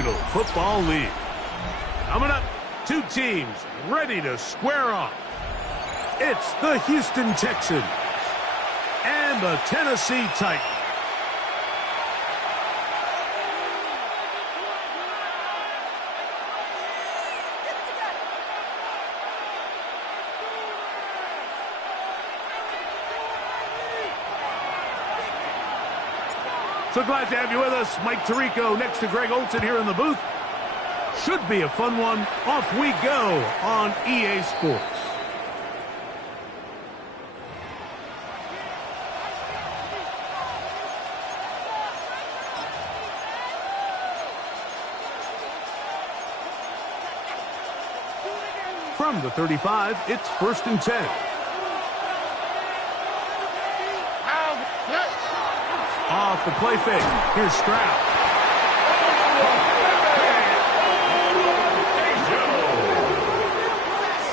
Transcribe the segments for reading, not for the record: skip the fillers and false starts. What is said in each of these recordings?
National Football League. Coming up, two teams ready to square off. It's the Houston Texans and the Tennessee Titans. So glad to have you with us. Mike Tirico next to Greg Olson here in the booth. Should be a fun one. Off we go on EA Sports. From the 35, it's 1st and 10. Off the play fake. Here's Stroud.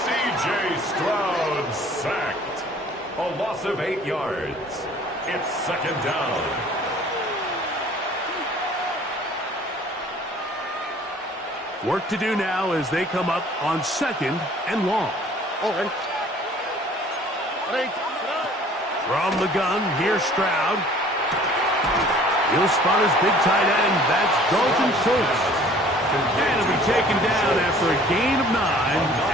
C.J. Stroud sacked. A loss of 8 yards. It's 2nd down. Work to do now as they come up on 2nd and long. From the gun, here's Stroud. He'll spot his big tight end. That's Dalton Schultz. And he'll be taken down after a gain of 9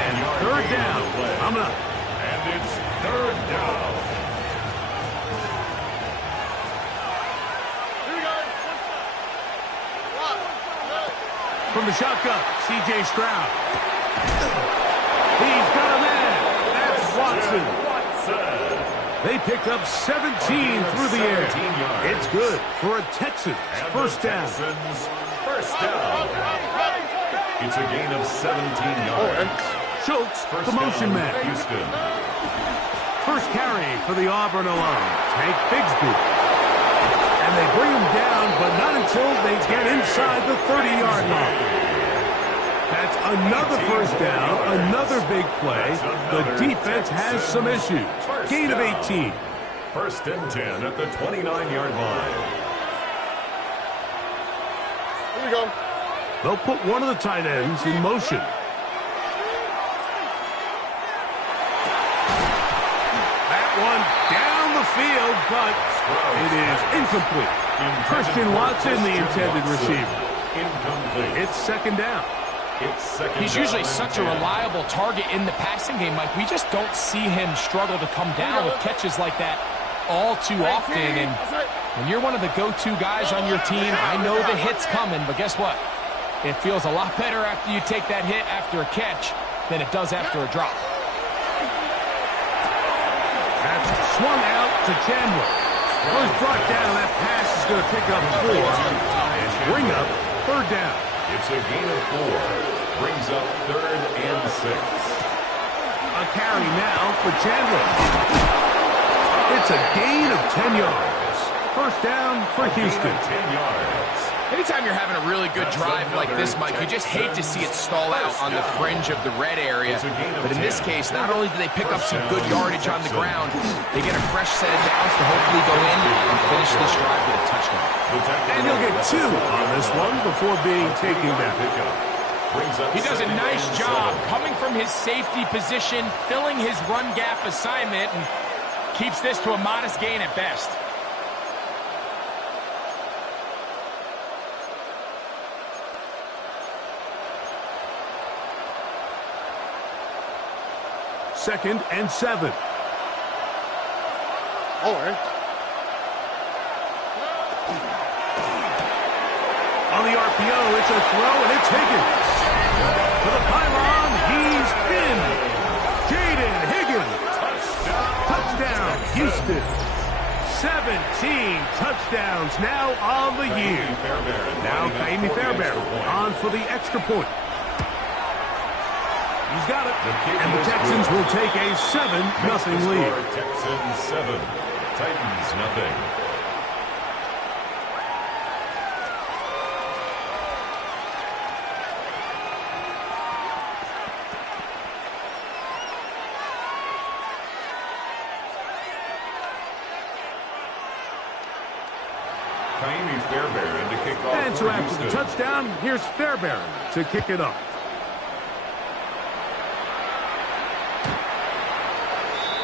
and 3rd down. Coming up. And it's 3rd down. From the shotgun, C.J. Stroud. He's got a man. That's Watson. They pick up 17 through the air. It's good for a Texans first down. First down. It's a gain of 17 yards. Schultz, the motion man. Houston. First carry for the Auburn alum, Tank Bigsby. And they bring him down, but not until they get inside the 30-yard line. That's another first down, another big play. The defense has some issues. Gain of 18. 1st and 10 at the 29-yard line. Here we go. They'll put one of the tight ends in motion. That one down the field, but it is incomplete. Christian Watson, the intended receiver. Incomplete. It's 2nd down. He's usually such a reliable target in the passing game, Mike. We just don't see him struggle to come down with catches like that all too often. And when you're one of the go-to guys on your team, I know the hit's coming, but guess what? It feels a lot better after you take that hit after a catch than it does after a drop. That's swung out to Chandler. First brought down, that pass is going to pick up 4 and bring up 3rd down. It's a gain of 4. Brings up 3rd and 6. A carry now for Chandler. It's a gain of 10 yards. First down for Houston. 10 yards. Anytime you're having a really good drive like this, Mike, you just hate to see it stall out on the fringe of the red area. But in this case, not only do they pick up some good yardage on the ground, they get a fresh set of downs to hopefully go in and finish this drive with a touchdown. And he'll get 2 on this one before being taken down. He does a nice job coming from his safety position, filling his run gap assignment, and keeps this to a modest gain at best. Second and 7. All right. On the RPO, it's a throw, and it's Higgins. To the pylon, he's in. Jaden Higgins. Touchdown, Houston. 17 touchdowns now on the year. Now Kaimi Fairbairn on for the extra point. He's got it. And the Texans will take a 7-0 lead. Texans 7. Titans nothing. And so So after the touchdown, here's Fairbairn to kick it off.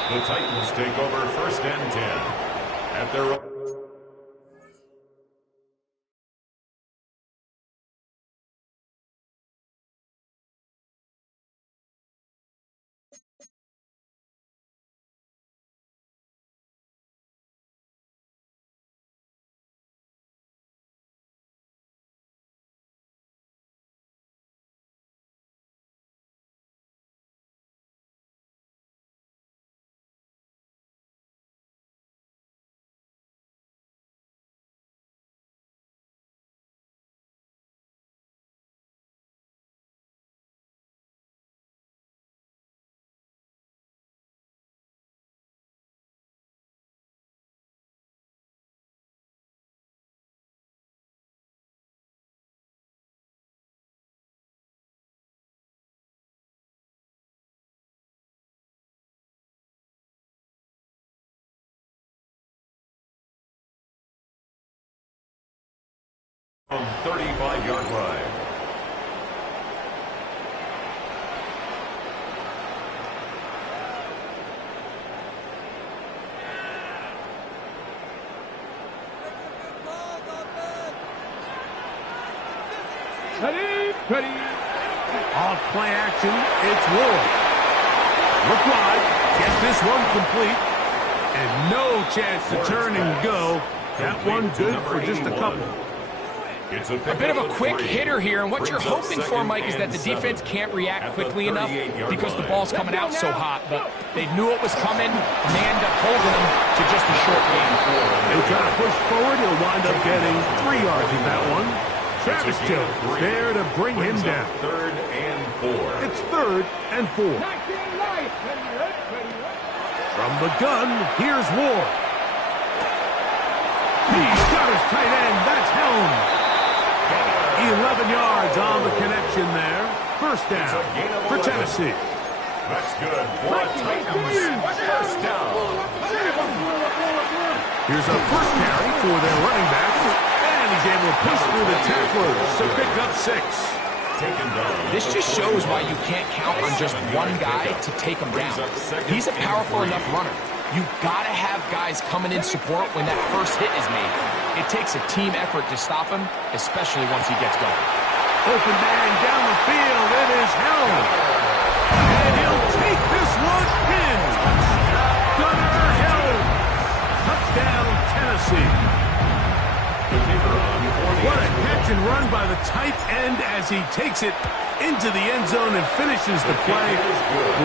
The Titans take over 1st and 10 at their own. On 35-yard line. Ready. Off play action, it's Ward. Look wide, get this one complete. And no chance to turn and go. That one good for just a couple. It's A bit of a quick hitter here, and what you're hoping for, Mike, is that the defense can't react quickly enough because the ball's coming out so hot. But they knew it was coming, and they end up holding them to just a short gain. They try to push forward, he'll wind up getting 3 yards with that one. Travis Jones there to bring him down. 3rd and 4. It's 3rd and 4. From the gun, here's Ward. He's got his tight end, that's Helm. 11 yards on the connection there. 1st down for Tennessee. That's good for Titans. 1st down. Here's a first carry for their running back. And he's able to push through the tacklers to pick up 6. This just shows why you can't count on just one guy to take him down. He's a powerful enough runner. You've got to have guys coming in support when that first hit is made. It takes a team effort to stop him, especially once he gets going. Open man down the field. It is Helm. And he'll take this one in. Gunnar Helm. Touchdown, Tennessee. What a catch and run by the tight end as he takes it into the end zone and finishes the play.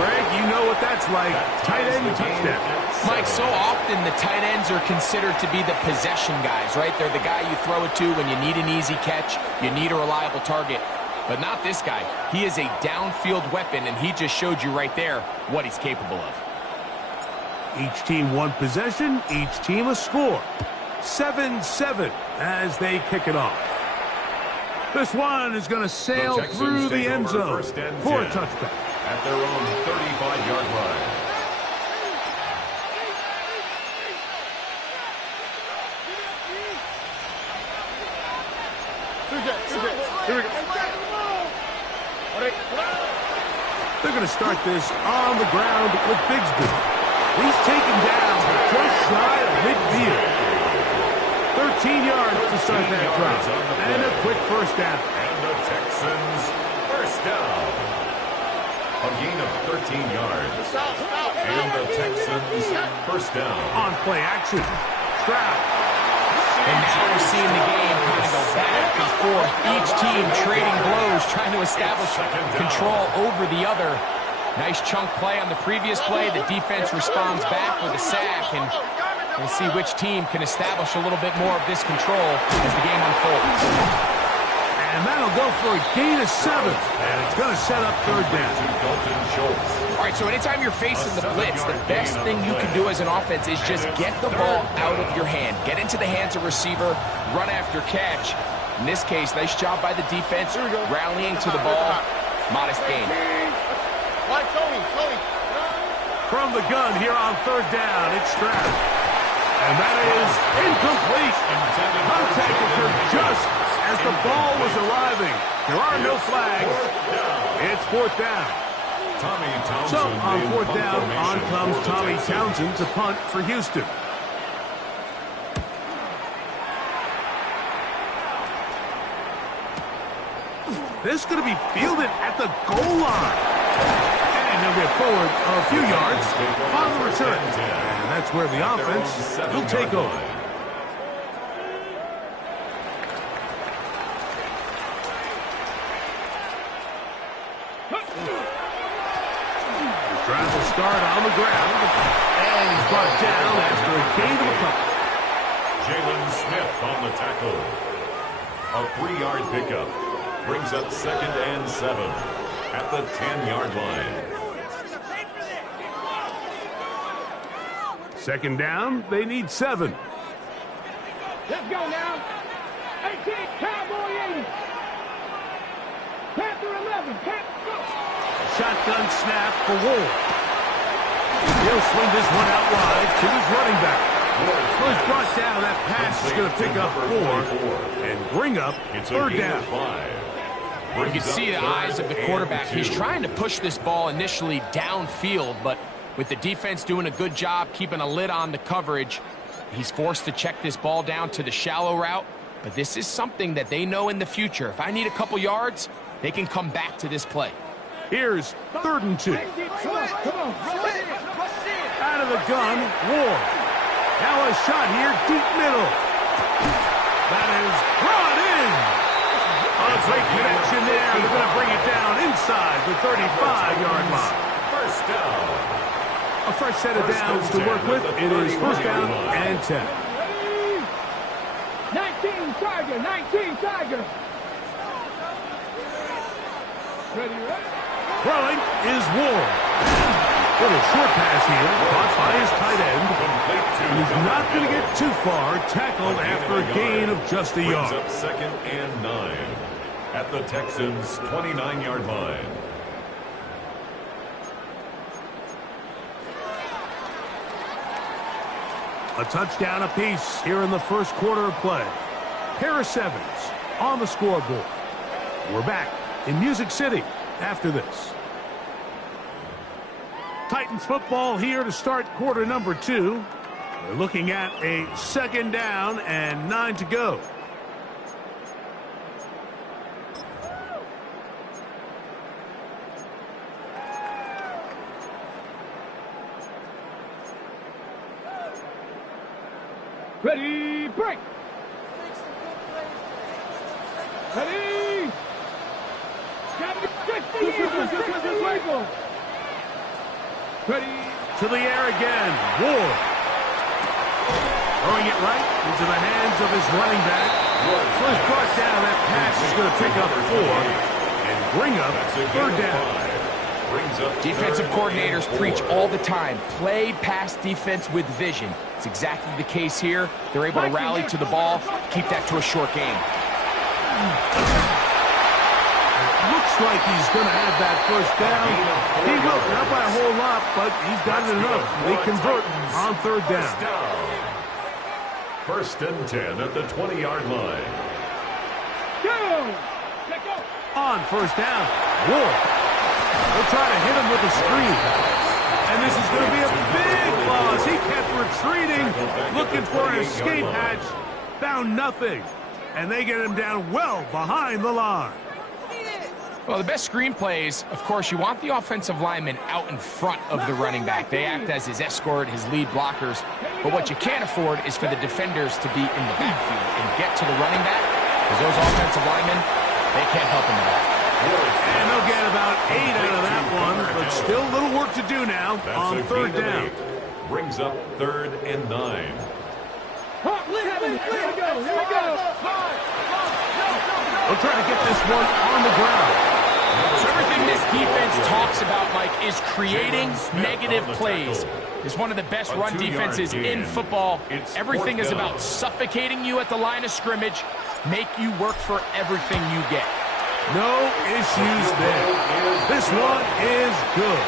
Greg, you know what that's like. Tight end touchdown. Mike, so often the tight ends are considered to be the possession guys, right? They're the guy you throw it to when you need an easy catch, you need a reliable target. But not this guy. He is a downfield weapon, and he just showed you right there what he's capable of. Each team one possession, each team a score. 7-7 as they kick it off. This one is going to sail through the end zone for a touchback. At their own 35-yard line. Here we go. They're going to start this on the ground with Bigsby. He's taken down just shy of midfield. 13 yards to start that drive. And a quick 1st down. And the Texans 1st down. A gain of 13 yards. And the Texans 1st down. On play action. Stroud. And now we're seeing the game kind of go back and forth. Each team trading blows, trying to establish control over the other. Nice chunk play on the previous play. The defense responds back with a sack, and we'll see which team can establish a little bit more of this control as the game unfolds. And that'll go for a gain of 7. And it's going to set up 3rd down. All right, so anytime you're facing the blitz, the best thing you can do as an offense is just get the ball out of your hand. Get into the hands of receiver, run after catch. In this case, nice job by the defense, rallying to the ball. Modest gain. From the gun here on 3rd down, it's Stroud. And that is incomplete. Contact occurred just as the ball was arriving. There are no flags. It's fourth down. So on fourth down, on comes Tommy Townsend to punt for Houston. This is going to be fielded at the goal line. And they'll get forward a few yards on the return. And that's where the offense will take over. The drive will start on the ground. And he's brought down after a gain of a couple. Jalen Smith on the tackle. A 3-yard pickup. Brings up 2nd and 7 at the 10-yard line. Second down, they need 7. Let's go now. 18, Cowboy 80. Panther 11, Panther go. Shotgun snap for Ward. He'll swing this one out wide to his running back. So he's brought down. That pass is going to pick up 4 and bring up third down. You can see the eyes of the quarterback. He's trying to push this ball initially downfield, but with the defense doing a good job keeping a lid on the coverage, he's forced to check this ball down to the shallow route. But this is something that they know in the future. If I need a couple yards, they can come back to this play. Here's 3rd and 2. Come on. Out of the gun, Ward. Now a shot here, deep middle. That is brought in. A great connection there. They're going to bring it down inside the 35-yard line. First down. A fresh set of downs to work with. It is first down and 10. 19 Tiger. Ready? Throwing is Ward. Little short pass here, caught by his tight end. And he's not going to get too far, tackled after a gain of just a yard. Brings up 2nd and 9 at the Texans' 29-yard line. A touchdown apiece here in the first quarter of play. Pair of 7s on the scoreboard. We're back in Music City after this. Titans football here to start quarter number 2. We're looking at a 2nd down and 9 to go. Ready, break. Ready. Ready. To the air again. Ward. Throwing it right into the hands of his running back. So he's brought down. That pass is going to pick up 4 and bring up third down. Defensive coordinators preach all the time, play pass defense with vision. It's exactly the case here. They're able to rally to the ball, keep that to a short game. Looks like he's going to have that first down. He will, not by a whole lot, but he's got it enough. They convert on third down. First and 10 at the 20-yard line. Go! On first down, Ward. They'll try to hit him with a screen. And this is going to be a big loss. He kept retreating, looking for an escape hatch. Found nothing. And they get him down well behind the line. Well, the best screen plays, of course, you want the offensive lineman out in front of the running back. They act as his escort, his lead blockers. But what you can't afford is for the defenders to be in the backfield and get to the running back, because those offensive linemen, they can't help him at all. And they'll get about 8 out of that one, but still a little work to do now on third down. Brings up 3rd and 9. Here we go. They'll try to get this one on the ground. So everything this defense talks about, Mike, is creating negative plays. It's one of the best run defenses in football. Everything is about suffocating you at the line of scrimmage, make you work for everything you get. No issues there. This one is good.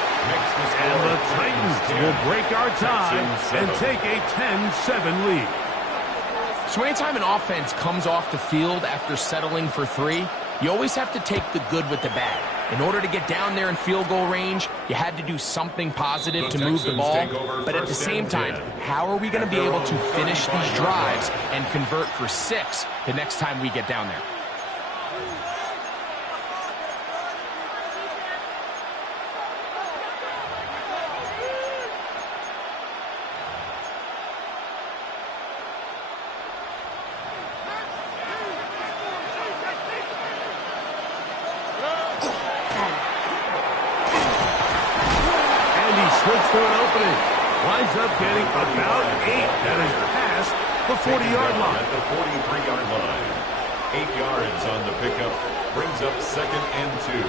And the Titans will break our tie and take a 10-7 lead. So anytime an offense comes off the field after settling for 3, you always have to take the good with the bad. In order to get down there in field goal range, you had to do something positive to move the ball. But at the same time, how are we going to be able to finish these drives and convert for 6 the next time we get down there? Slips through an opening. Winds up getting about 8. That is past the 40-yard line. At the 43-yard line. 8 yards on the pickup. Brings up 2nd and 2.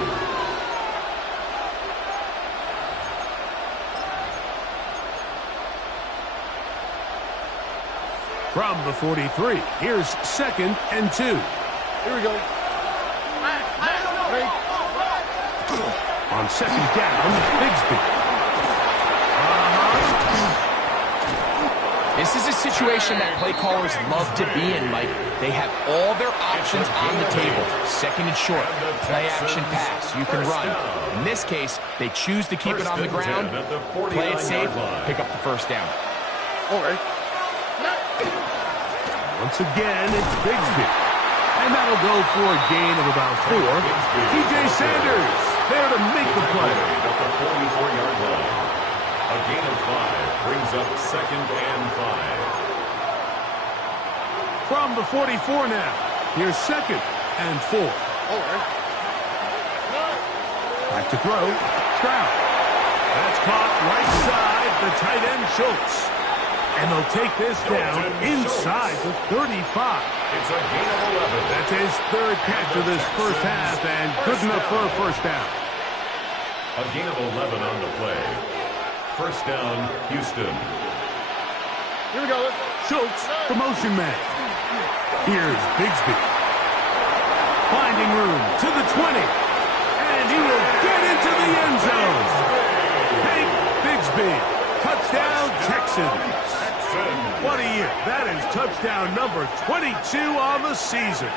From the 43, here's 2nd and 2. Here we go. On 2nd down, Bigsby. This is a situation that play callers love to be in, Mike. They have all their options on the table. 2nd and short, play action pass, you can run. In this case, they choose to keep it on the ground, play it safe, pick up the 1st down. All right. Once again, it's Bigsby. And that'll go for a gain of about 4. TJ Sanders there to make the play. At the 44-yard line. A gain of 5 brings up 2nd and 5. From the 44 now, here's 2nd and 4. Back to throw, Stroud. That's caught right side, the tight end Schultz. And they'll take this down inside the 35. It's a gain of 11. That's his 3rd catch of this first half, and good enough for a 1st down. A gain of 11 on the play. 1st down, Houston. Here we go. Schultz, the motion man. Here's Bigsby. Finding room to the 20. And he will get into the end zone. Hank Bigsby. Touchdown, Texans. What a year. That is touchdown number 22 on the season.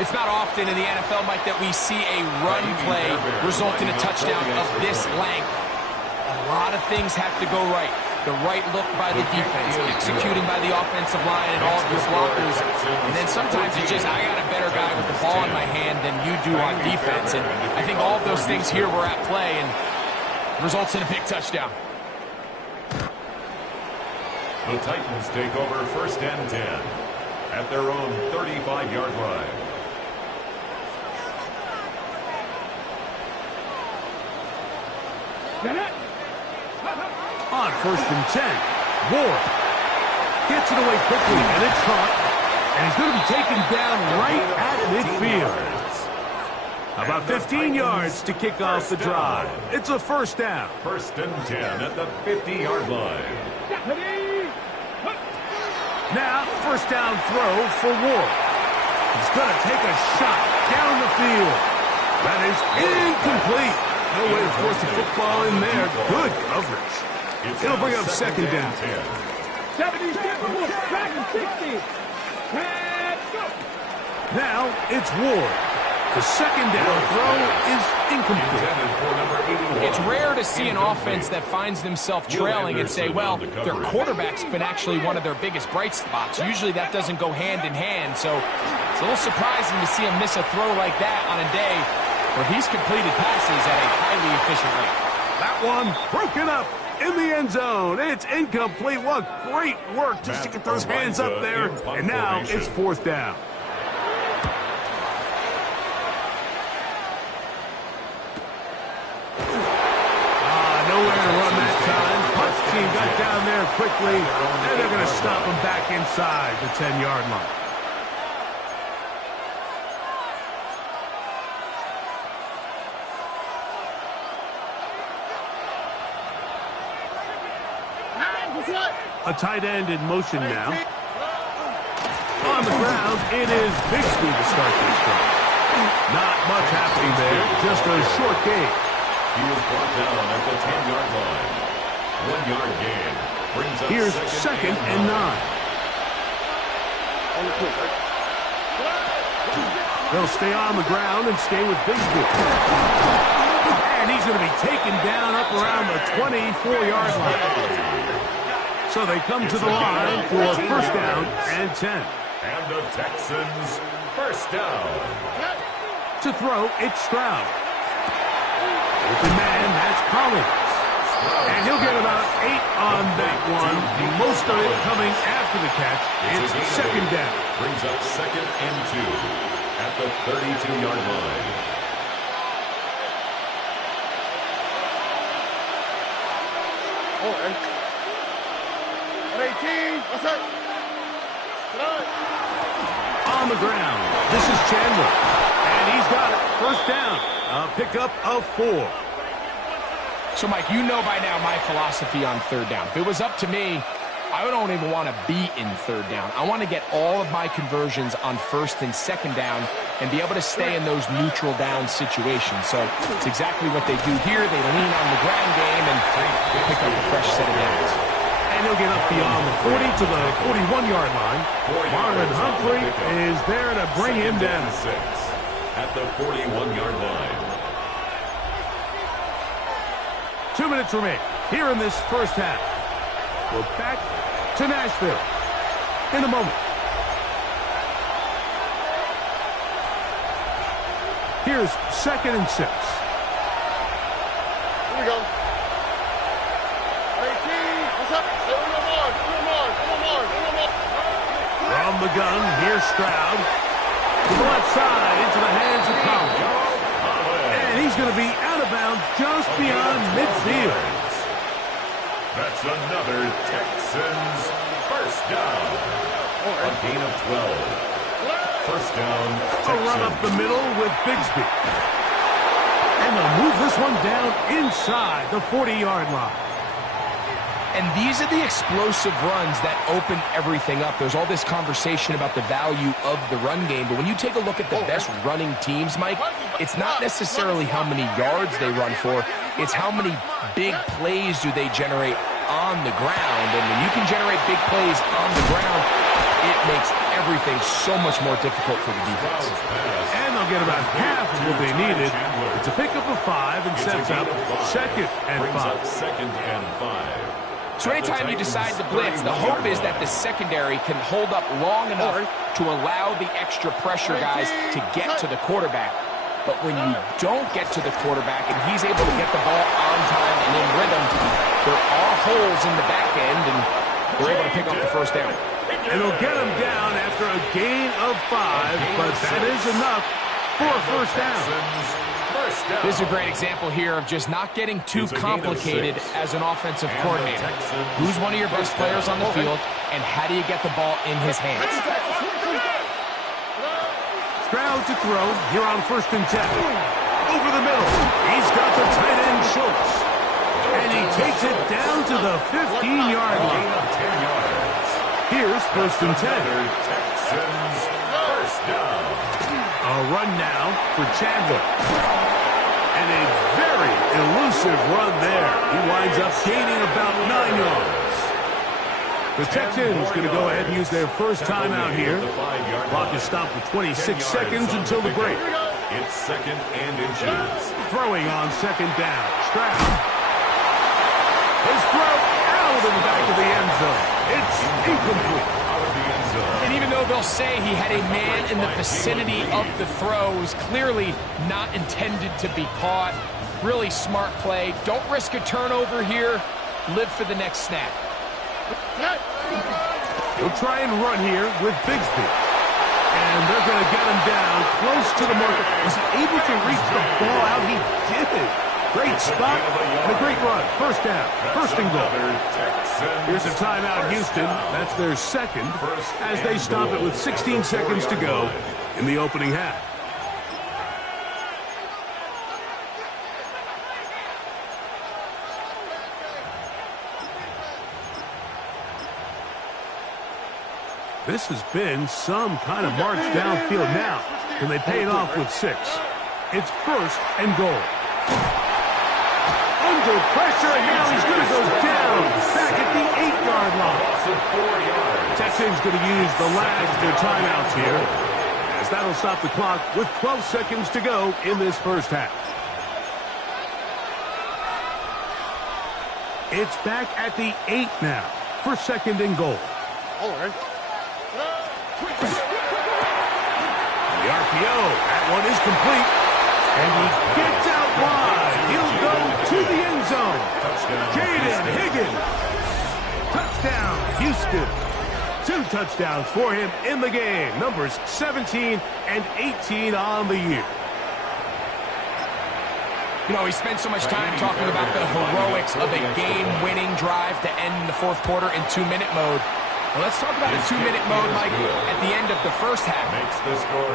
It's not often in the NFL, Mike, that we see a run play result in a touchdown of this length. A lot of things have to go right. The right look by the defense, executing by the offensive line and all of your blockers. And then sometimes it's just, I got a better guy with the ball in my hand than you do on defense. And I think all of those things here were at play and results in a big touchdown. The Titans take over 1st and 10 at their own 35-yard line. On 1st and 10, Ward gets it away quickly, and it's caught. And he's going to be taken down right at midfield. About 15 yards to kick off the drive. It's a 1st down. 1st and 10 at the 50-yard line. Now, 1st down throw for Ward. He's going to take a shot down the field. That is incomplete. No way to force the football in there. Good coverage. It'll bring up 2nd down. 70, back and 60. And go. Now it's Ward. The 2nd down throw is incomplete. It's rare to see an offense that finds themselves trailing and say, well, their quarterback's been actually one of their biggest bright spots. Usually that doesn't go hand in hand, so it's a little surprising to see him miss a throw like that on a day where he's completed passes at a highly efficient rate. That one broken up in the end zone. It's incomplete. What great work just to get those hands up there. And now it's 4th down. Nowhere to run that time. Punch team got down there quickly, and they're going to stop him back inside the 10-yard line. A tight end in motion now. On the ground, it is Bigsby to start this drive. Not much happening there, just a short gain. He was brought down at the 10-yard line. 1-yard gain brings up Here's second and 9. They'll stay on the ground and stay with Bigsby. And he's going to be taken down up around the 24-yard line. So they come to the line for first down and 10. And the Texans first down. To throw, it's Stroud. Open man, that's Collins. And he'll get about 8 on that one. Most of it coming after the catch. It's second down. Brings up second and 2 at the 32-yard line. On the ground, this is Chandler. And he's got it. First down. A pickup of 4. So, Mike, you know by now my philosophy on third down. If it was up to me, I don't even want to be in third down. I want to get all of my conversions on first and second down and be able to stay in those neutral down situations. So it's exactly what they do here. They lean on the ground game and pick up a fresh set of downs. And he'll get up beyond the 40 to the 41-yard line. Marlon Humphrey is there to bring him down. 6 at the 41-yard line. 2 minutes remain here in this first half. We're back to Nashville in a moment. Here's second and 6. Here we go. 18. What's up? From the gun, here's Stroud. To the left side, into the hands of Collins. And he's going to be out of bounds just beyond midfield. That's another Texans first down. A gain of 12. First down, A run up the middle with Bigsby. And they'll move this one down inside the 40-yard line. And these are the explosive runs that open everything up. There's all this conversation about the value of the run game, but when you take a look at the best running teams, Mike, it's not necessarily how many yards they run for, it's how many big plays do they generate on the ground. And when you can generate big plays on the ground, it makes everything so much more difficult for the defense. And they'll get about half of what they needed. It's a pickup of 5 and sets up second and 5. Second and 5. So anytime you decide to blitz, the hope is that the secondary can hold up long enough to allow the extra pressure guys to get to the quarterback. But when you don't get to the quarterback and he's able to get the ball on time and in rhythm, there are holes in the back end, and they're able to pick up the first down. It'll get him down after a gain of 5, but that is enough for a first down. This is a great example here of just not getting too complicated as an offensive coordinator. Who's one of your best players on the field, and how do you get the ball in his hands? Stroud to throw here on first and 10. Over the middle. He's got the tight end Schultz. And he takes it down to the 15-yard line. Here's first and 10. Texans first down. A run now for Chandler. And a very elusive run there. He winds up gaining about 9 yards. The Texans going to go ahead and use their first timeout here. Clock is stopped for 26 seconds until the break. It's second and inches. Throwing on second down. Stroud. His throw out in the back of the end zone. It's incomplete. And even though they'll say he had a man in the vicinity of the throw, it was clearly not intended to be caught. Really smart play. Don't risk a turnover here. Live for the next snap. He'll try and run here with Bigsby. And they're going to get him down close to the marker. Was he able to reach the ball out? He did it. Great spot and a great run. First down. First and goal. Here's a timeout, Houston. That's their second as they stop it with 16 seconds to go in the opening half. This has been some kind of march downfield now. Can they pay it off with 6? It's 1st and goal. Under pressure, and now he's going to go down back at the 8-yard line. Texans going to use the last of their timeouts here, as that'll stop the clock with 12 seconds to go in this first half. It's back at the 8 now for 2nd and goal. All right. The RPO, that one is complete. And he gets out wide. He'll go to the end zone. Jaden Higgins. Touchdown, Houston. 2 touchdowns for him in the game. Numbers 17 and 18 on the year. You know, he spent so much time talking about the heroics of a game-winning drive to end the 4th quarter in 2-minute mode. Well, let's talk about a 2-minute mode, Mike, at the end of the first half.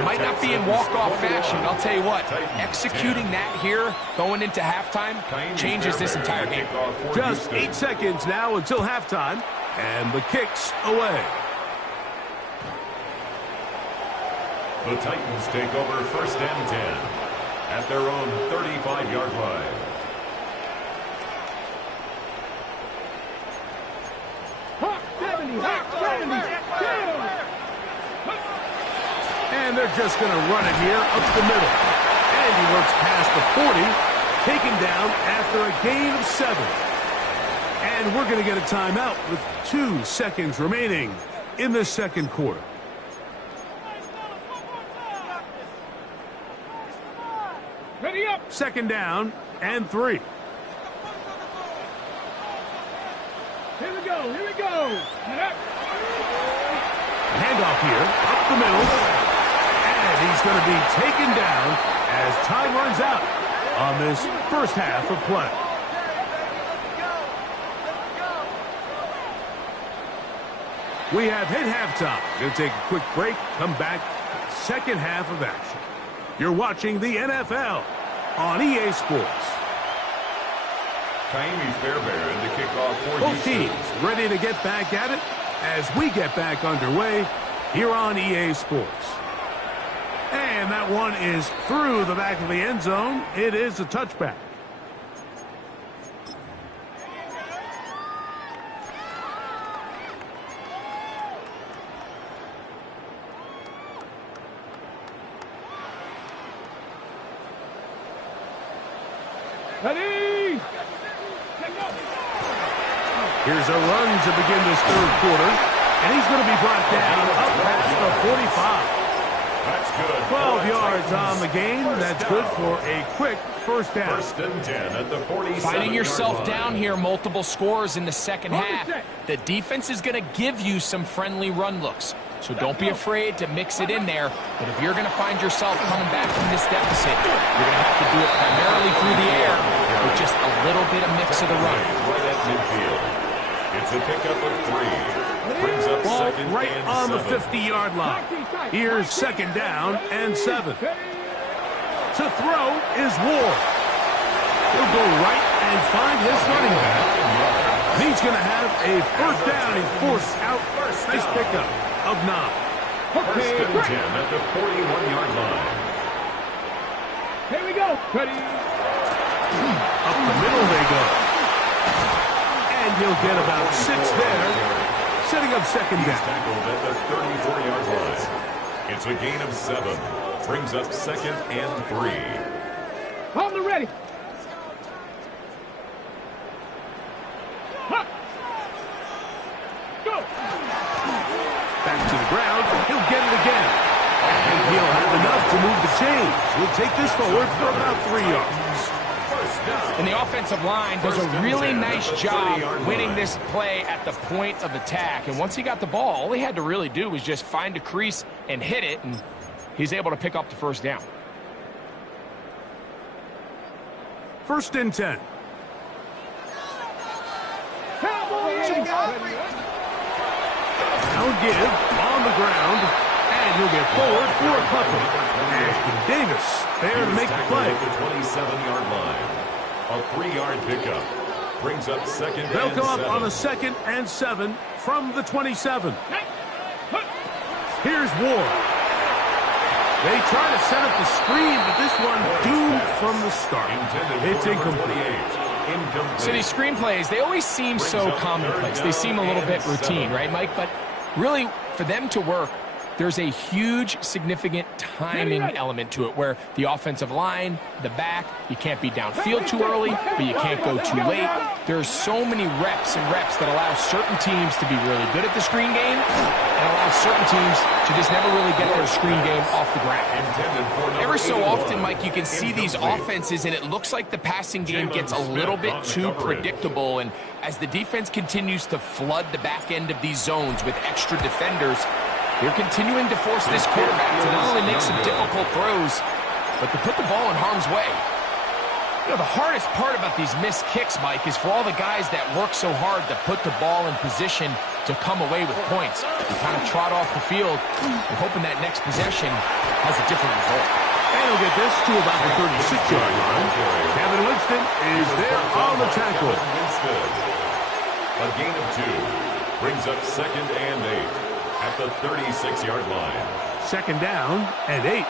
Might not be in walk-off fashion. I'll tell you what, executing that here, going into halftime, changes this entire game. Just 8 seconds now until halftime, and the kick's away. The Titans take over 1st and 10 at their own 35-yard line. And they're just going to run it here up the middle. And he works past the 40, taken down after a gain of 7. And we're going to get a timeout with 2 seconds remaining in the 2nd quarter. Ready up. 2nd down and 3. Here we go. Here we go. Handoff here, up the middle. And he's going to be taken down as time runs out on this first half of play. We have hit halftime. Going to take a quick break, come back, 2nd half of action. You're watching the NFL on EA Sports. Kaimi Fairbairn to kick off for Both Houston. teams ready to get back at it as we get back underway here on EA Sports. And that one is through the back of the end zone. It is a touchback. Ready. Here's a run to begin this 3rd quarter. And he's going to be brought down up past the 45. That's good. 12 yards on the game. That's good for a quick first down. 1st and 10 at the 47-yard Finding yourself line. down here, multiple scores in the 2nd half. The defense is going to give you some friendly run looks. So don't be afraid to mix it in there. But if you're going to find yourself coming back from this deficit, you're going to have to do it primarily through the air with just a little bit of mix of the run. Right at midfield. It's a pickup of 3. Brings up Ball 2nd right and on 7. the 50-yard line. Here's 2nd down and 7. To throw is Ward. He'll go right and find his running back. He's going to have a first down. He's forced out. Nice pickup of 9. 1st and 10 at the 41-yard line. Here we go. Ready. Up the middle they go. And he'll get about 6 there, setting up 2nd down. Tackled at the 34-yard line. It's a gain of 7. Brings up 2nd and 3. On the ready. Huh. Go. Back to the ground. He'll get it again. And he'll have enough to move the chains. He'll take this forward for about 3 yards. And the offensive line does a really nice job winning this play at the point of attack. And once he got the ball, all he had to really do was just find a crease and hit it, and he's able to pick up the first down. 1st and 10. Now give on the ground, and he'll get forward for a couple. Ashton Davis there to make the play. At the 27-yard line. A 3-yard pickup. Brings up 2nd They'll and come up 7. on a 2nd and 7 from the 27. Here's Ward. They try to set up the screen, but this one doomed from the start. It's incomplete. So these screenplays, they always seem so commonplace. They seem a little bit routine, right, Mike? But really, for them to work, there's a huge, significant timing element to it where the offensive line, the back, you can't be downfield too early, but you can't go too late. There's so many reps and reps that allow certain teams to be really good at the screen game and allow certain teams to just never really get their screen game off the ground. Ever so often, Mike, you can see these offenses, and it looks like the passing game gets a little bit too predictable, and as the defense continues to flood the back end of these zones with extra defenders, they're continuing to force this quarterback to not only make some difficult throws, but to put the ball in harm's way. You know, the hardest part about these missed kicks, Mike, is for all the guys that work so hard to put the ball in position to come away with points. You kind of trot off the field, and hoping that next possession has a different result. And he'll get this to about the 36-yard line. Kevin Winston is there on the tackle. A gain of 2 brings up 2nd and 8. At the 36-yard line. 2nd down and 8.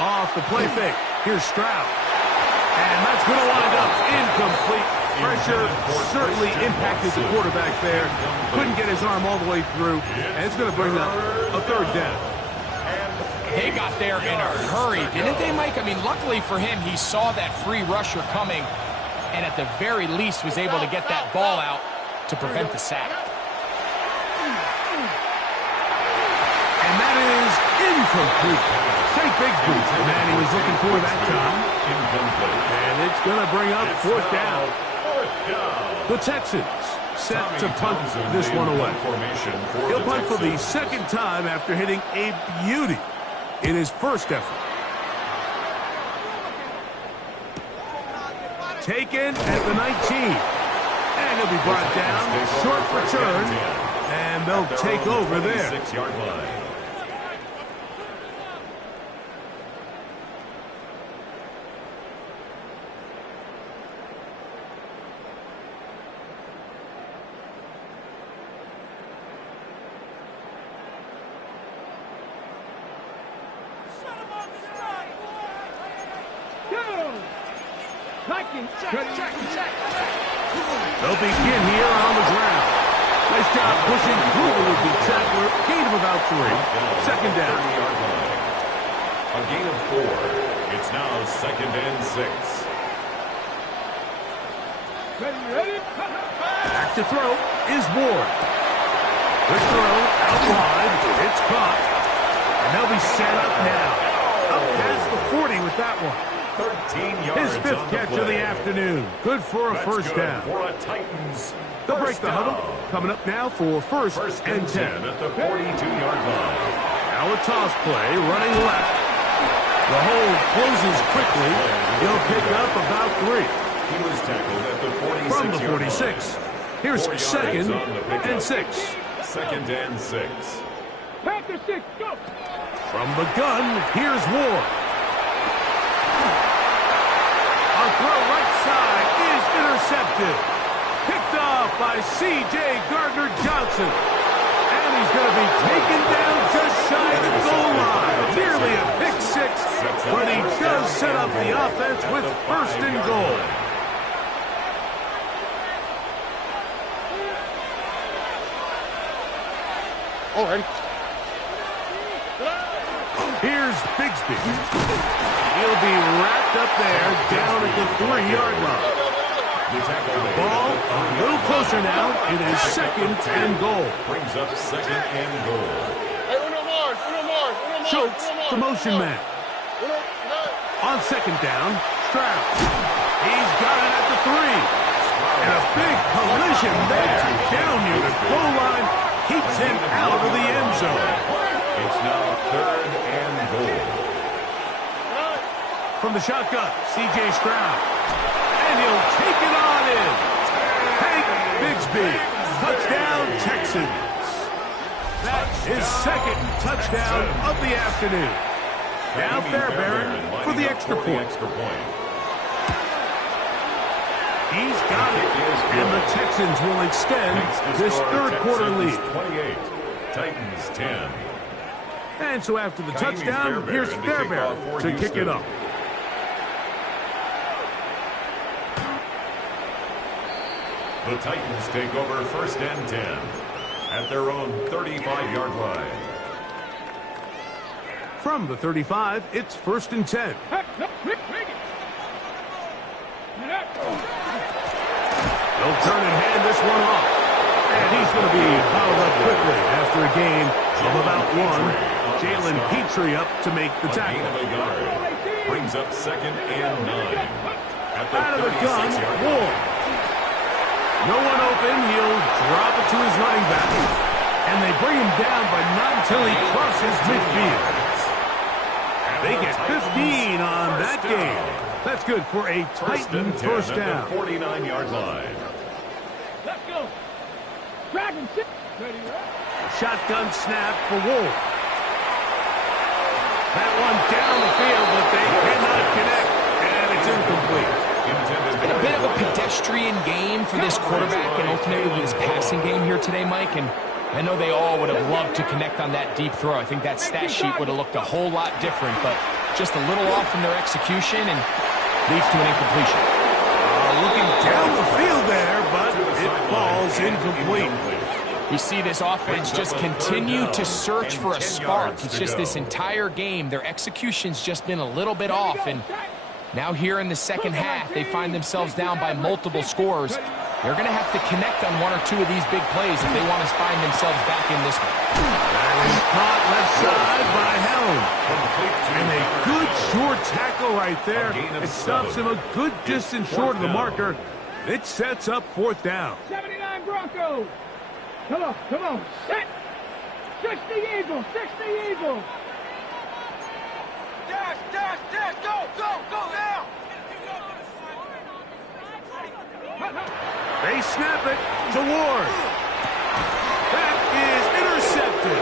Off the play fake. Here's Stroud. And that's going to wind up incomplete. Pressure certainly impacted the quarterback there. Couldn't get his arm all the way through. And it's going to bring up a 3rd down. They got there in a hurry, didn't they, Mike? I mean, luckily for him, he saw that free rusher coming, and at the very least was able to get that ball out to prevent the sack. And that is incomplete. Take Bigsby, the man he was looking for that time. And it's going to bring up 4th down. The Texans set to punt this one away. He'll punt for the 2nd time after hitting a beauty in his first effort. Taken at the 19. And he'll be brought down. Short return. And they'll take over there. 6-yard line. They'll begin here on the ground. Nice job pushing through the would-be tackler. Gain of about 3. 2nd down. A gain of 4. It's now 2nd and 6. Ready? Back to throw is Ward. Quick throw out wide. It's caught. And they'll be set up now. Up past the 40 with that one. 13 yards. His 5th catch of the afternoon. Good for a first down. For a Titans. They'll break the huddle. Coming up now for first and 10. At the 42-yard line. Now a toss play running left. The hole closes quickly. He'll pick up about 3. He was tackled at the 46. From the 46. Here's 2nd and 6. 2nd and 6. Panther 6, go! From the gun, here's Ward. A throw right side is intercepted. Picked off by C.J. Gardner-Johnson. And he's going to be taken down just shy of the goal line. Nearly a pick 6, but he does set up the offense with 1st and goal. All right. Here's Bigsby. He'll be wrapped up there down at the 3-yard line. Ball a little closer now. It is 2nd and goal. Brings up 2nd and goal. Hey, uno more. Schultz, the motion man. On 2nd down, Stroud. He's got it at the 3. And a big collision there. Down near the goal line. Keeps him out of the end zone. It's now 3rd and goal. From the shotgun, C.J. Stroud. And he'll take it on in. Hank Bigsby. Touchdown, Texans. That's his 2nd touchdown of the afternoon. Now Fairbairn for the extra point. He's got it. And the Texans will extend this third quarter lead. 28, Titans 10. And so after the touchdown, here's Fairbairn to kick it up. The Titans take over 1st and 10 at their own 35-yard line. From the 35, it's 1st and 10. They'll turn and hand this one off. And he's going to be fouled up quickly after a gain of about one. Jalen Petrie up to make the tackle. Brings up 2nd and 9. At the out of the gun, 36-yard Ward. line. No one open. He'll drop it to his running back. And they bring him down, but not until he crosses midfield. They get 15 on that game. That's good for a Titan first down. 49-yard line. Let's go. Dragon six. Shotgun snap for Wolf. That one down the field, but they cannot connect, and it's incomplete. It's been a bit of a pedestrian game for this quarterback and ultimately this passing game here today, Mike, and I know they all would have loved to connect on that deep throw. I think that stat sheet would have looked a whole lot different, but just a little off in their execution and leads to an incompletion. Looking down the field there, but it falls incomplete. You see this offense just continue to search for a spark. It's just this entire game, their execution's just been a little bit off, and now here in the second half, they find themselves down by multiple scores. They're going to have to connect on one or two of these big plays if they want to find themselves back in this one. That is caught left side by Helm. And a good short tackle right there. It stops him a good distance short of the marker. It sets up 4th down. 79 Broncos. Come on, come on. Set. 60 Eagles, 60 Eagles. Dash, dash, dash. Go, go, go now. They snap it to Ward. That is intercepted.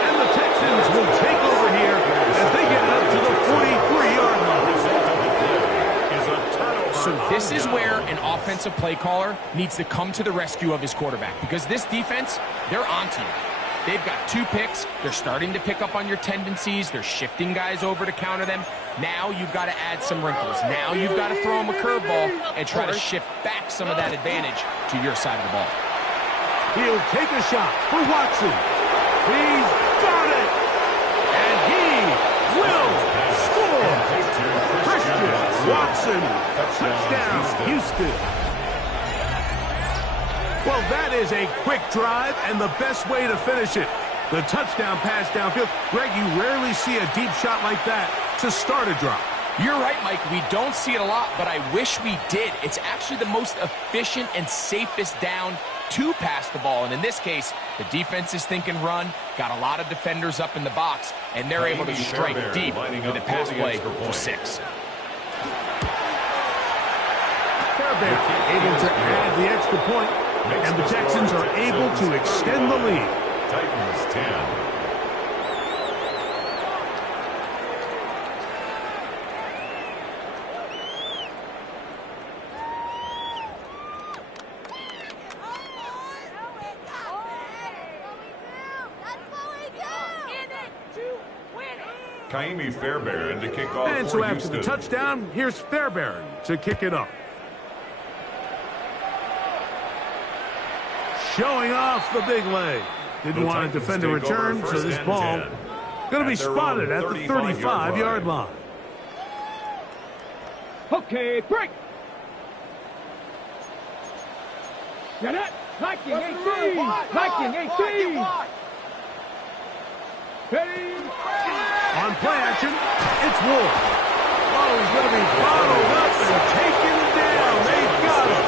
And the Texans will take over here as they get up to the 43-yard line. So this is where an offensive play caller needs to come to the rescue of his quarterback, because this defense, they're onto you. They've got 2 picks. They're starting to pick up on your tendencies. They're shifting guys over to counter them. Now you've got to add some wrinkles. Now you've got to throw them a curveball and try to shift back some of that advantage to your side of the ball. He'll take a shot for Watson. He's got it. And he will score. Christian Watson. Touchdown, Houston. Well, that is a quick drive and the best way to finish it. The touchdown pass downfield. Greg, you rarely see a deep shot like that to start a drive. You're right, Mike. We don't see it a lot, but I wish we did. It's actually the most efficient and safest down to pass the ball. And in this case, the defense is thinking run, got a lot of defenders up in the box, and they're able to strike deep with a pass play for 6. Fairbairn able to add the extra point, and the Texans are able to extend the lead. Titans 10. Kaimi Fairbairn to kick off and for so after Houston. the touchdown, here's Fairbairn to kick it up. Showing off the big leg. Didn't want to defend a return, so this ball going to be spotted at the 35-yard line. Okay, break. Get it. Viking 18. Viking 18. Hey. On play action, it's Wolf. Oh, he's going to be bottled up and taken down. They got him.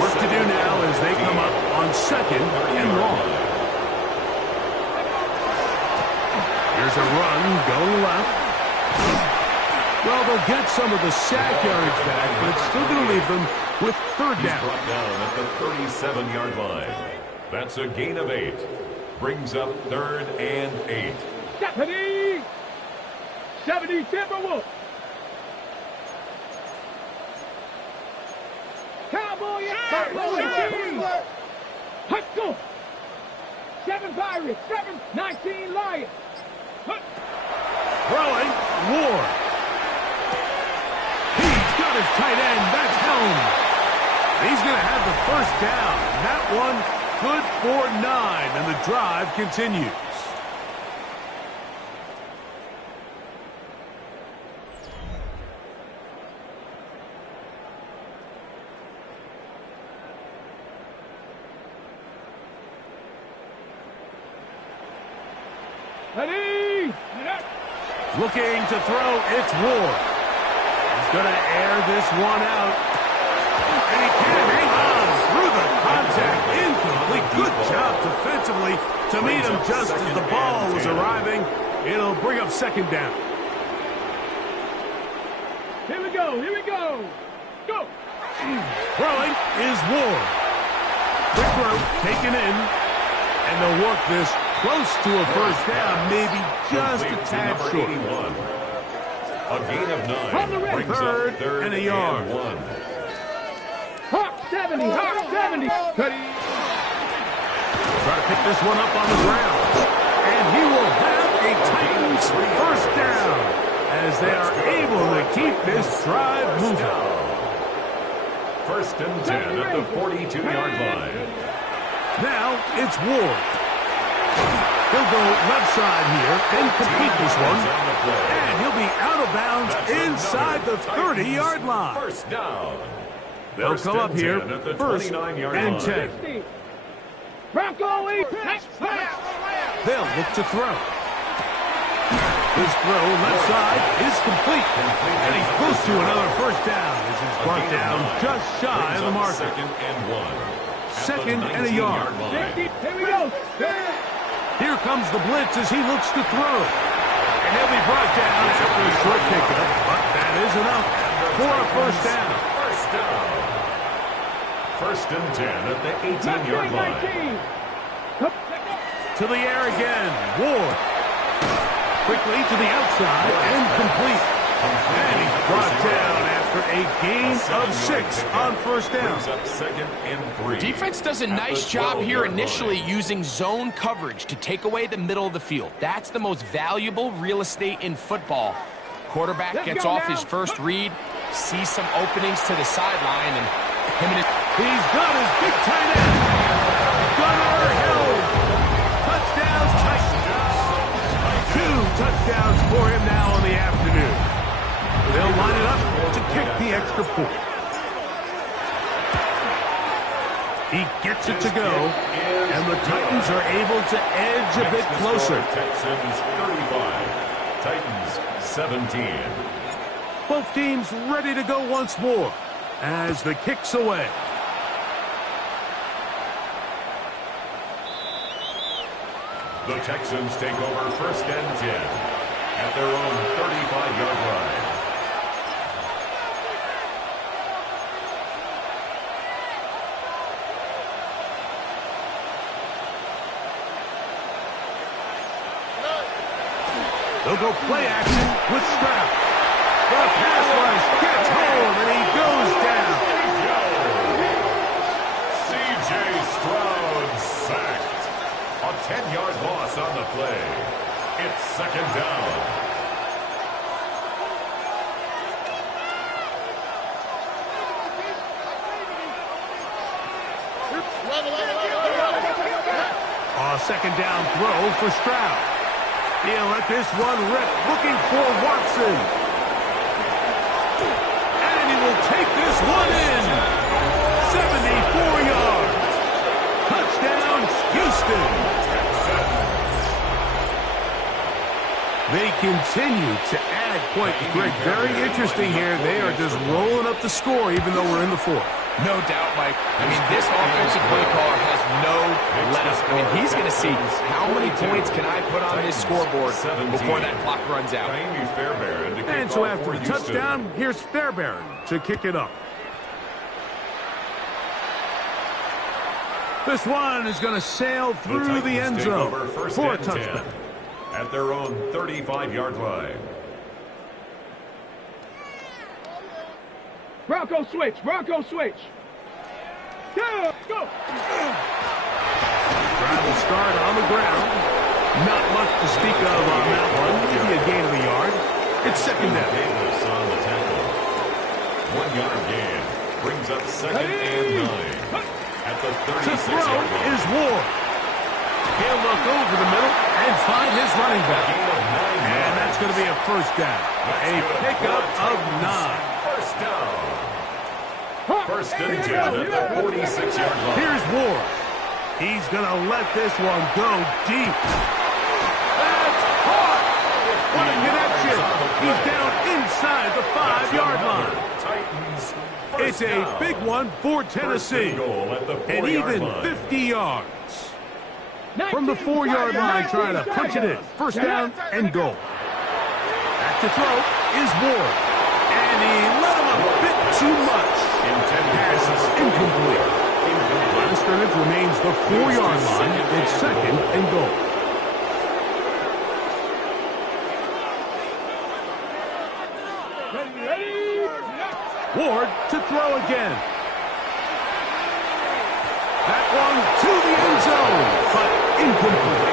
Work to do now as they come up on 2nd and long. Here's a run going left. Well, they'll get some of the sack yards back, but it's still going to leave them with 3rd down. He's brought down at the 37-yard line. That's a gain of 8. Brings up 3rd and 8. 70 Timberwolves. Hut, go. 7 Pirates, 19 Lions. Hut. Throwing, Ward. He's got his tight end. That's home. He's going to have the first down. That one good for 9, and the drive continues. Ready? Looking to throw, it's Ward. He's going to air this one out. And he can't hang on through the contact. Incomplete. Good job defensively to meet him just as the ball was arriving. It'll bring up second down. Here we go, here we go. Go. Throwing is Ward. Quick throw, taken in. And they'll work this close to a first down, maybe just a tad short. A gain of 9 brings up third and a yard. 1. Hawk 70, Hawk 70. Ready? Try to pick this one up on the ground. And he will have a Titans first down as they are able to keep this drive moving. First and 10 at the 42-yard line. Now it's Ward. He'll go left side here and complete this one. And he'll be out of bounds inside the 30-yard line. First down. They'll come up here, first and 10. Bronco East. They'll look to throw. His throw left side is complete. And he's close to another first down as he's brought down just shy of the marker. Second and 1. Second and a yard. Here we go. Here comes the blitz as he looks to throw. And he'll be brought down after a short pickup, but that is enough for a first down. First down. First and 10 at the 18-yard line. To the air again. Ward. Quickly to the outside and complete. And he's brought down after a gain of 6 on first down. Second and 3. Defense does a nice job here initially using zone coverage to take away the middle of the field. That's the most valuable real estate in football. Quarterback gets off his first read, sees some openings to the sideline, and him and he's got his big tight end. Gunnar Hill. Touchdowns, Titans. 2 touchdowns for him now in the afternoon. They'll line it up to kick the extra point. He gets it to go, and the Titans are able to edge a bit closer. Texans 35, Titans 17. Both teams ready to go once more as the kick's away. The Texans take over first and 10 at their own 35-yard line. They'll go play action with Stroud. The pass rush gets home, and he goes down. C.J. Stroud sacked. A 10-yard loss on the play. It's second down. A second down throw for Stroud. He'll let this one rip, looking for Watson. And he will take this one in. 74 yards. Touchdown, Houston. They continue to add points. Greg, very interesting here. They are just rolling up the score even though we're in the fourth. no doubt, Mike. I mean, this offensive play caller has no let-up. I mean, he's going to see how many points can I put on this scoreboard before that clock runs out. And so after the touchdown, here's Fairbairn to kick it up. This one is going to sail through the end zone for a touchdown. At their own 35-yard line. Bronco switch, Bronco switch. Go. Travel start on the ground. Not much to speak of on that one. Maybe a gain of a yard. It's second down. Davis on the tackle. 1 yard gain. Brings up second and 9. At the To 36-yard throw line. is Ward. He'll look over the middle and find his running back. Gain of 9 And that's going to be a first down. A pickup of 9. First down. First and 10 at the 46-yard line. Here's Ward. He's going to let this one go deep. That's caught. What a connection. He's down inside the 5-yard line. Titans. It's a big one for Tennessee. Goal at the And 4-yard even line. 50 yards. From the 4-yard line, trying to punch it in. First down and goal. Back to throw is Ward. And he let him a bit too much. Pass is incomplete. Line scrimmage remains the 4-yard line. It's second and goal. Ward to throw again. That one to the end zone, but incomplete.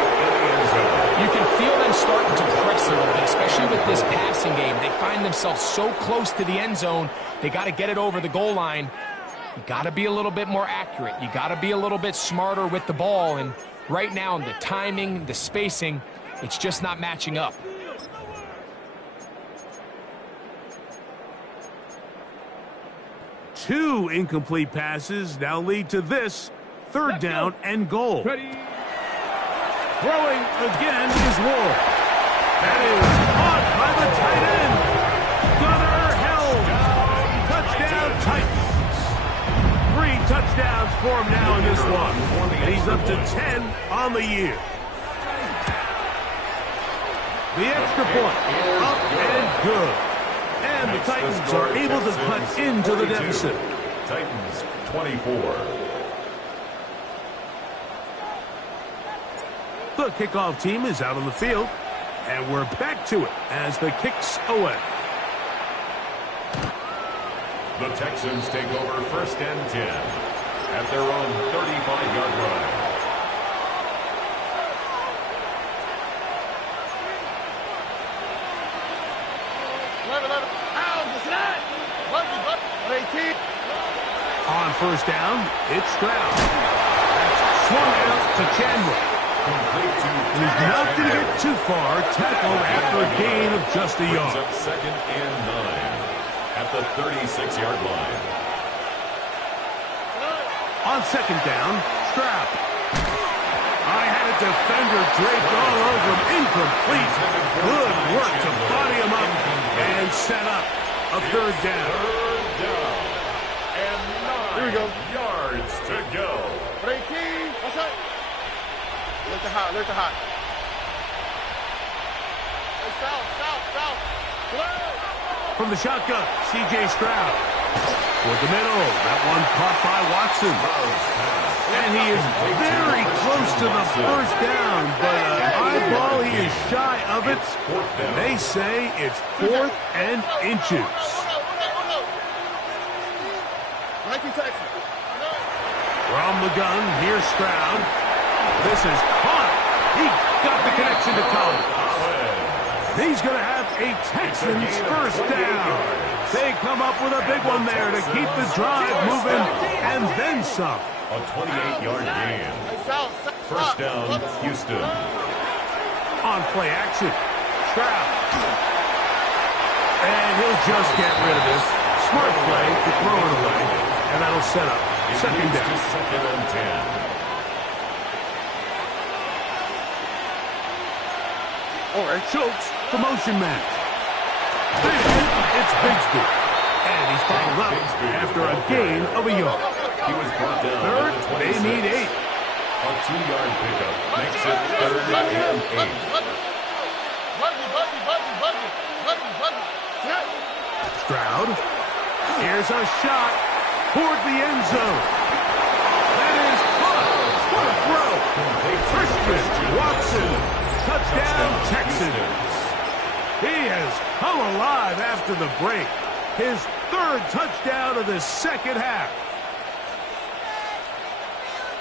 You can feel them starting to press a little bit, especially with this passing game. They find themselves so close to the end zone, they got to get it over the goal line. You got to be a little bit more accurate. You got to be a little bit smarter with the ball. And right now, the timing, the spacing, it's just not matching up. Two incomplete passes now lead to this third down and goal. Ready. Throwing again is Ward. That is caught by the tight end. Gunner held. Touchdown Titans. 3 touchdowns for him now in this one. And he's up to 10 on the year. The extra point up and good. And the Titans are able to cut into the deficit. Titans 24. The kickoff team is out on the field, and we're back to it as the kick's away. The Texans take over first and 10 at their own 35-yard line. On first down, it's Stroud. That's swung out to Chandler. He's not going to get too far. Tackled after a gain of just a yard. Up second and 9 at the 36-yard line. On second down, Stroud. I had a defender draped all over him. Incomplete. Good work to body him up and set up a third down. Third down. And 9 Here we go. yards to go. Breaking. What's up? Look the hot. Look the hot. Hey, south. From the shotgun, C.J. Stroud. Toward the middle. That one caught by Watson. And he is very close to the first down, but an eyeball, he is shy of it. And they say it's 4th and inches. From the gun, here's Stroud. This is caught. He got the connection to Collins. He's going to have a Texans first down. They come up with a big one there to keep the drive moving, and then some. A 28-yard gain. First down, Houston. On play action, Stroud. And he'll just get rid of this. Smart play to throw it away, and that'll set up second down. Second and 10. All right, chokes the motion man. It's Bigsby. And he's followed up after a gain of a yard. He was brought down. Third, they need 8. A 2-yard pickup makes it third and 8. Stroud. Here's a shot toward the end zone. That is caught. What a throw. Christian Watson. Touchdown, Texans. He has come alive after the break. His 3rd touchdown of the second half.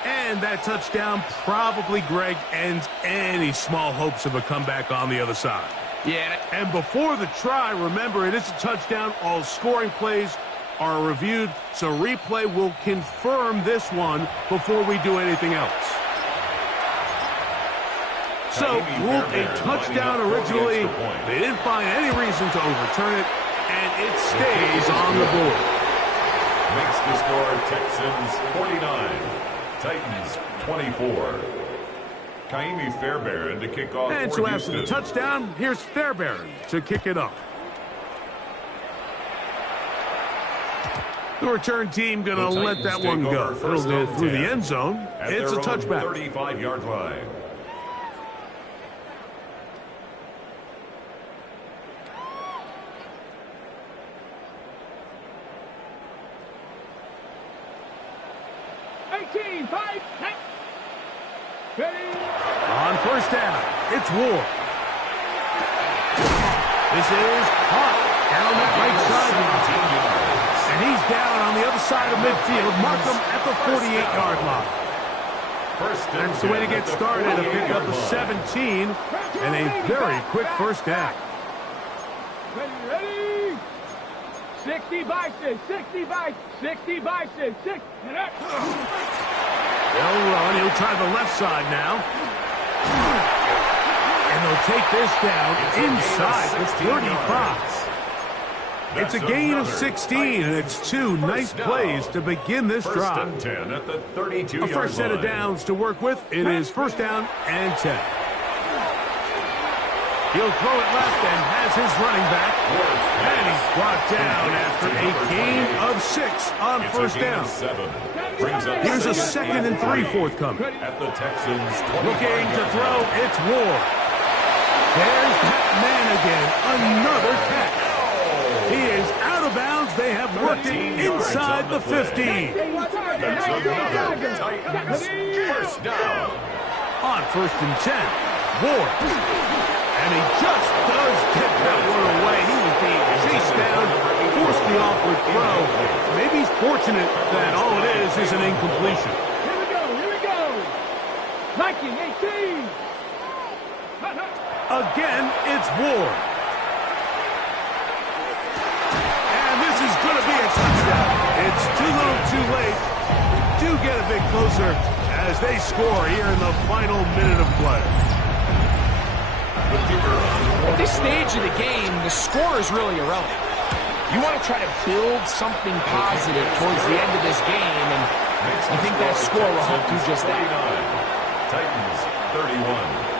And that touchdown probably, Greg, ends any small hopes of a comeback on the other side. Yeah. And before the try, remember, it is a touchdown. All scoring plays are reviewed, so replay will confirm this one before we do anything else. So, ruled a touchdown originally. They didn't find any reason to overturn it, and it stays on the board. Makes the score Texans 49, Titans 24. Kaimi Fairbairn to kick off and for so Houston. After the touchdown, here's Fairbairn to kick it off. The return team going to let that one go. It'll go through the end zone. It's a touchback. 35-yard line. On first down, it's Ward. This is hot down that right sideline. And he's down on the other side of midfield. Mark him at the 48-yard line. That's the way to get started, to pick up the 17 and a very quick first down. Ready? 60 by 6, 60 by 6, 6. They'll run. He'll try the left side now. And they'll take this down inside the 35. It's a gain of 16, and it's two nice plays to begin this drive. First and 10 at the 32-yard line. A first set of downs to work with. It is first down and 10. He'll throw it left and has his running back. And he's brought down after a gain of 6 on first down. Here's a 2nd and 3 forthcoming. At the Texans 20. Looking to throw, it's Ward. There's that man again. Another catch. He is out of bounds. They have worked it inside the 15. That's another Titans first down. On first and 10, Ward. And he just does get that one away. He was being chased down, forced the awkward throw. Maybe he's fortunate that all it is an incompletion. Here we go. Viking 18. Again, it's Ward. And this is going to be a touchdown. It's too little too late. Do get a bit closer as they score here in the final minute of play. At this stage of the game, the score is really irrelevant. You want to try to build something positive towards the end of this game, and I think that score will help do just that. Titans 31.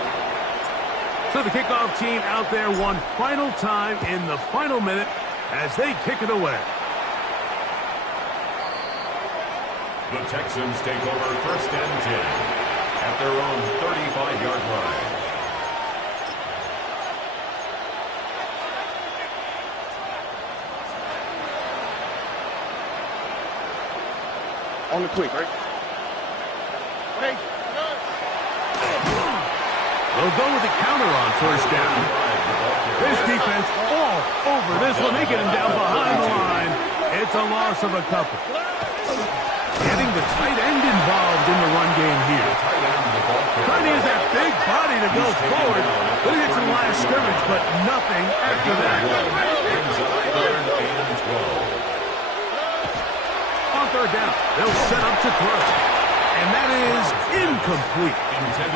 So the kickoff team out there one final time in the final minute as they kick it away. The Texans take over first and 10 at their own 35-yard line. On the quick, right? Hey. They'll go with the counter on first down. This defense all over this one. They get him down behind the line. It's a loss of a couple. Getting the tight end involved in the run game here. Trying to use that big body to go forward. But he hits the line of scrimmage, but nothing after that. On third down, they'll set up to throw. And that is incomplete.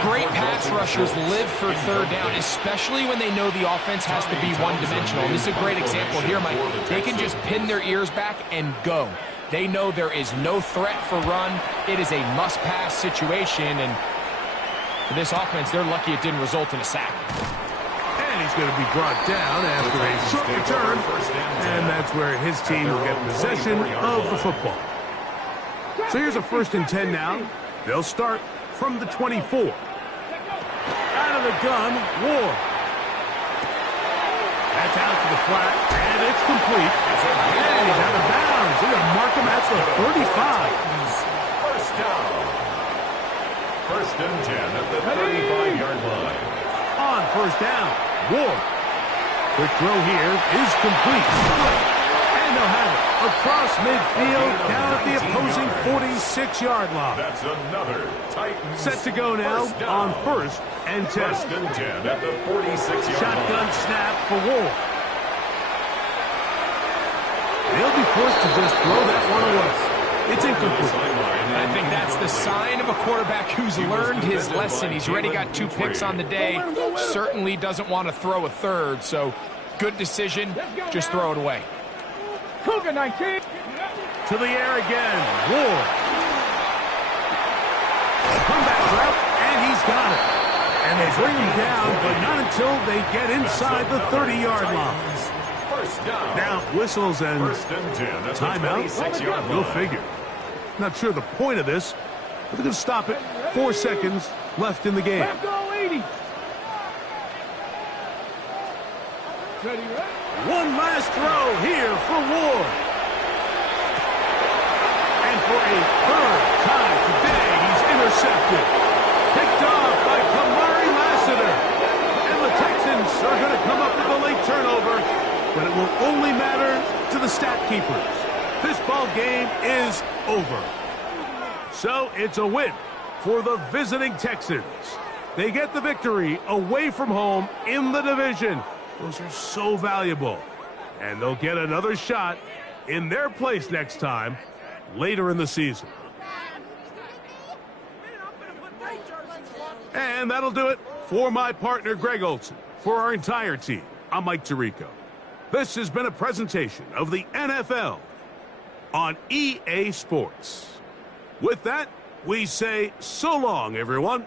Great pass rushers live for third down, especially when they know the offense has to be one-dimensional. This is a great example here, Mike. They can just pin their ears back and go. They know there is no threat for run. It is a must-pass situation, and for this offense, they're lucky it didn't result in a sack. And he's going to be brought down after a short return, and that's where his team will get possession of the football. So here's a first and 10 now. They'll start from the 24. Out of the gun, Ward. That's out to the flat, and it's complete. And he's out of bounds. They're going to mark him at the 35. First down. First and 10 at the 35-yard line. On first down, Ward. Quick throw here is complete. And they'll have it across midfield, down at the opposing 46-yard line. That's another Titans. Set to go now on 1st and 10. 1st and 10 at the 46-yard line. Shotgun snap for Ward. They'll be forced to just throw that one away. It's incomplete. I think that's the sign of a quarterback who's learned his lesson. He's already got 2 picks on the day. Certainly doesn't want to throw a third, so good decision. Just throw it away. Cougar 19. To the air again. Ward. Comeback route, and he's got it. And they bring him down, but not until they get inside the 30-yard line. Now, whistles and timeout. Go figure. Not sure the point of this, but they're going to stop it. 4 seconds left in the game. Left goal 80. Ready, right? One last throw here for Ward. And for a 3rd time today, he's intercepted. Picked off by Kamari Lassiter. And the Texans are going to come up with a late turnover, but it will only matter to the stat keepers. This ball game is over. So it's a win for the visiting Texans. They get the victory away from home in the division. Those are so valuable. And they'll get another shot in their place next time later in the season. And that'll do it for my partner, Greg Olson. For our entire team, I'm Mike Tirico. This has been a presentation of the NFL on EA Sports. With that, we say so long, everyone.